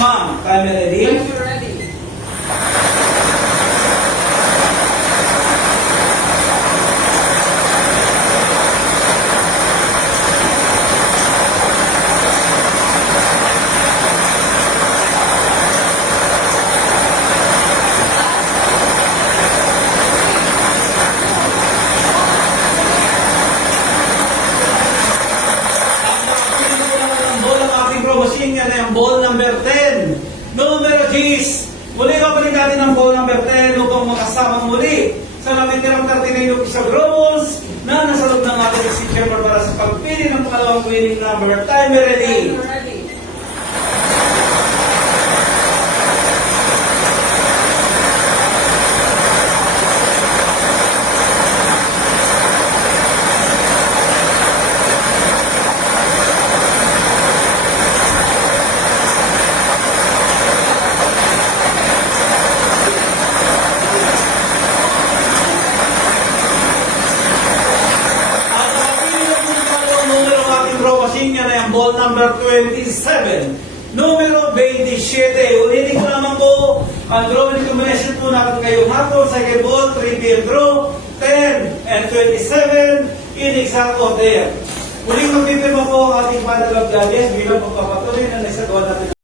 ma'am. Timer ready? When you're ready. Yan ay ang ball number 10. Numero 10. Muli babalik natin ang ball number 10 upang makasama muli sa namitirang 39 official growls na nasa loob ng ating si Chamber para sa pagpili ng pangalawang winning number. Timer ready? When you're ready. Yan ay ang ball number 27. Numero 27. Ulitin ko naman po, ang drawing combination po natin kayo hatol, second ball, 3-pair draw, 10 and 27 in exact order. Muling magpipirma po ang ating panel of judges bilang pagpapatuloy na naisagawa natin.